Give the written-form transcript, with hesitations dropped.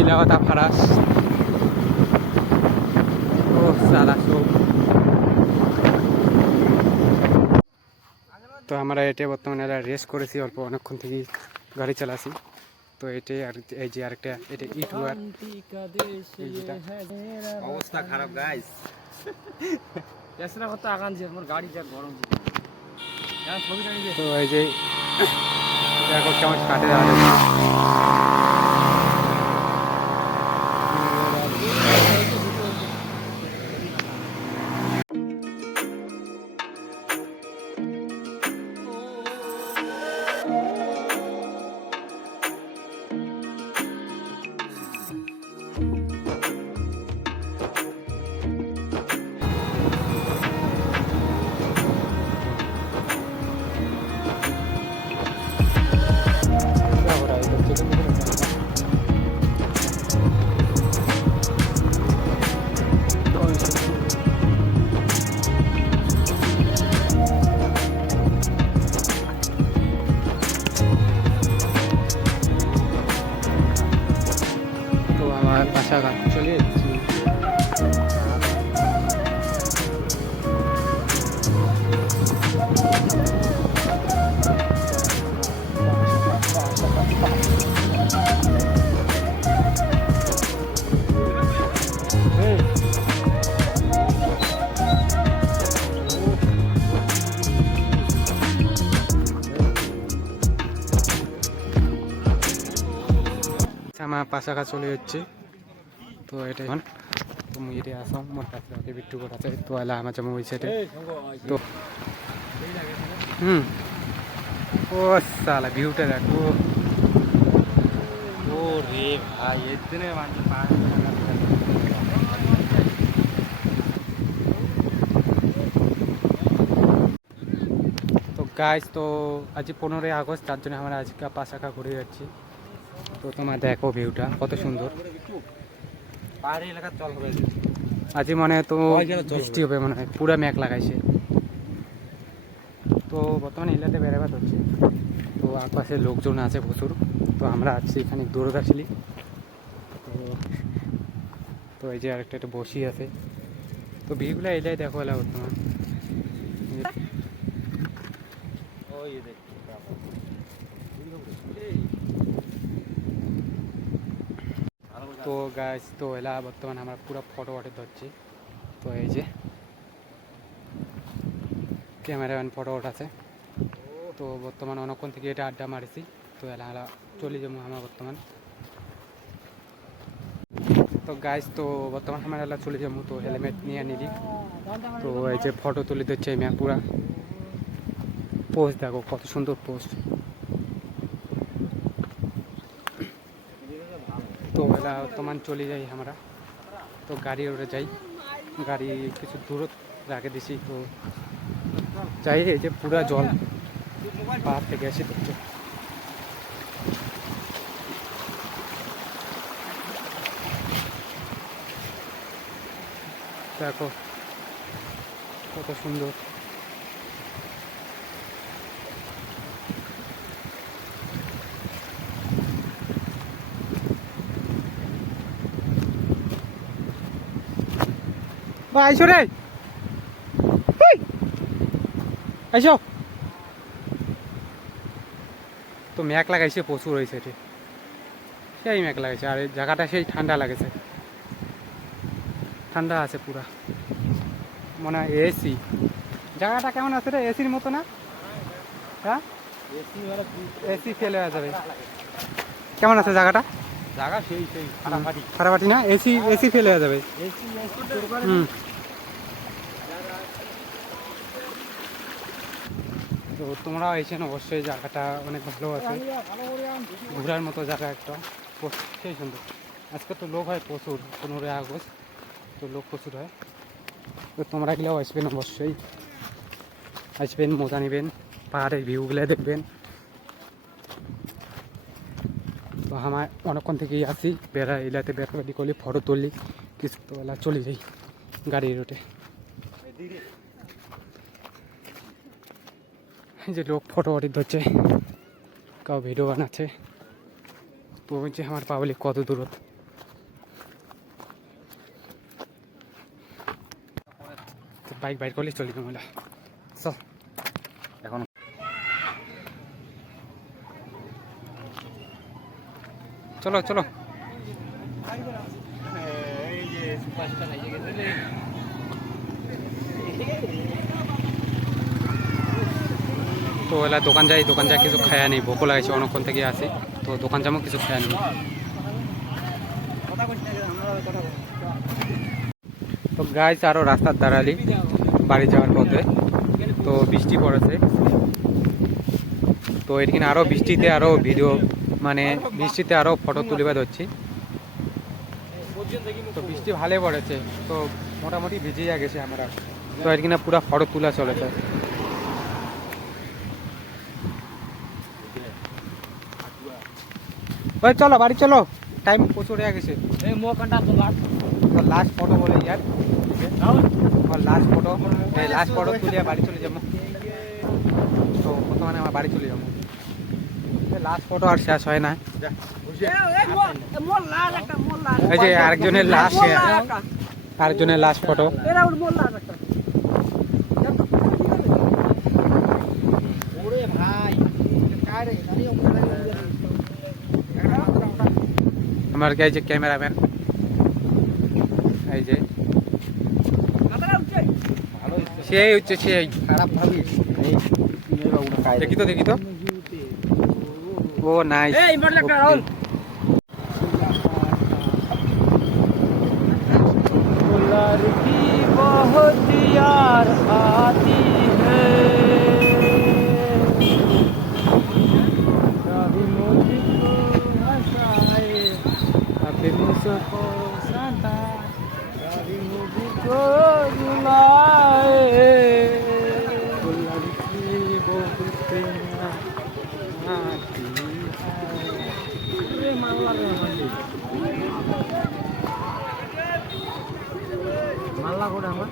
जिला होता फरास ओ साला सो তো আমরা এটা বর্তমানে রেস্ট করেছি অল্প অনেকক্ষণ থেকে গাড়ি চালাছি তো এটাই আর এই যে আরেকটা এটা ইটুয়ার অবস্থা খারাপ গাইস এসরা কত আগান যে আমার গাড়ি যা গরম তো এই যে দেখো কেমন কাটে যাবে তো আমার পাশাঘাট চলে যাচ্ছি আমার পাশাঘাট চলে যাচ্ছে তো এটা এখন তো মুই এটা আসাম মোর কাছে ওকে বিট্টু কোট আছে তো আলা আমার জমা হইছে তো ও সালা ভিউটা দেখো ও রে ভাই এদিনে মানে তো গাইস তো আজ 15ই আগস্ট তার জন্য আমরা আজকে পাশাঘা ঘুরে যাচ্ছি তো তোমার দেখো ভিউটা কত সুন্দর পাহাড়ি এলাকা চল হবে আজ মনে হয় তো বৃষ্টি হবে মনে হয় পুরা মেঘ লাগাইছে তো বর্তমানে এলাকাতে বেড়াবাদ হচ্ছে তো আশপাশে লোকজন আছে প্রচুর তো আমরা আছি এখানে দুর্গাশিলি তো তো এই যে আরেকটা একটা বসি আছে তো ভিউগুলো এলাই দেখো এলা বর্তমান ওই দেখ তো গাছ তো এলা বর্তমানে আমরা পুরো ফটো ওটে ধরছি তো এই যে ক্যামেরাম্যান ফটো ওঠাছে তো বর্তমানে অনেকক্ষণ থেকে এটা আড্ডা মারিছি তো এলা চলে যাবো আমার বর্তমান তো গাছ তো বর্তমান আমার এলা চলে যাবো তো হেলমেট নিয়ে নিলি তো এই যে ফটো তুলে দিচ্ছে আমি পুরা পোস্ট দেখো কত সুন্দর পোস্ট তো এলা বর্তমান চলে যাই আমরা তো গাড়ি ওরে যাই গাড়ি কিছু দূর রাখে দিছি তো যাই এই যে পুরা জল পাহাড় থেকে আসি দেখছো দেখো কত সুন্দর আইসো রে আইসো তো মেঘ লাগাইছে প্রচুর হয়েছে এটি সেই মেঘ লাগাইছে আর এই জায়গাটা সেই ঠান্ডা লাগেছে ঠান্ডা আছে পুরা মনে হয় এসি জায়গাটা কেমন আছে রে এসির মতো না হ্যাঁ এসি ফেলে যাবে কেমন আছে জায়গাটা জায়গা সেই সেই ফাটাফাটি না এসি এসি ফেলে যাবে হুম তো তোমরাও এসেন অবশ্যই জায়গাটা অনেক ভালো আছে ঘোরার মতো জায়গা একটা সেই সুন্দর আজকে তো লোক হয় প্রচুর 15ই আগস্ট তো লোক প্রচুর হয় তো তোমরা গেলেও আসবেন অবশ্যই আসবেন মজা নেবেন পাহাড়ের ভিউগুলো দেখবেন তো আমার অনেকক্ষণ থেকেই আসি বেড়া এলাতে বেড়াবাড়ি করলি ফটো তুললি কিছু তো বেলা চলে যাই গাড়ির রুটে যে লোক ফটো ওটি ধরছে কাউ ভিডিও বানাচ্ছে তো বলছে আমার পাবলিক কত দূরত বাইক বাইর করলেই চলে যাবো চল এখন চলো চলো এই যে সুপারস্টার এসে গেছে রে। তো এলা দোকান যাই কিছু খায়া নেই ভোক লাগছে অনেকক্ষণ থেকে আসি তো দোকান যাবো কিছু খায়া নেই তো গাইস আরও রাস্তার দাঁড়ালি বাড়ি যাওয়ার পথে তো বৃষ্টি পড়েছে তো এখানে আরও বৃষ্টিতে আরও ভিডিও মানে বৃষ্টিতে আরও ফটো তুলিবার ধরছি তো বৃষ্টি ভালোই পড়েছে তো মোটামুটি ভিজিয়ে গেছে আমরা তো এখানে পুরো ফটো তোলা চলেছে ওই চলো বাড়ি চলো টাইম প্রচুর হয়ে গেছে এই মোকানটা তো লাস্ট তো লাস্ট ফটো বলে ইয়ার লাস্ট ফটো তুলিয়া বাড়ি চলে যাবো তো বর্তমানে আমার বাড়ি চলে যাবো লাস্ট ফটো আর শেষ হয় না এই যে আরেকজনের লাস্ট ফটো ওরে ভাই কারে গাড়ি ওখানে আমার এই যে ক্যামেরাম্যান এই যে সেই হচ্ছে সেই খারাপ ভাবিস দেখি তো ও নাইস এই মার লাগা রাহুল लड़की बहुत यार आती है कभी मुझको हंसाए कभी मुझको सताए कभी मुझको रुलाए लड़की बहुत आती ये मामला মাল্লা করে আমার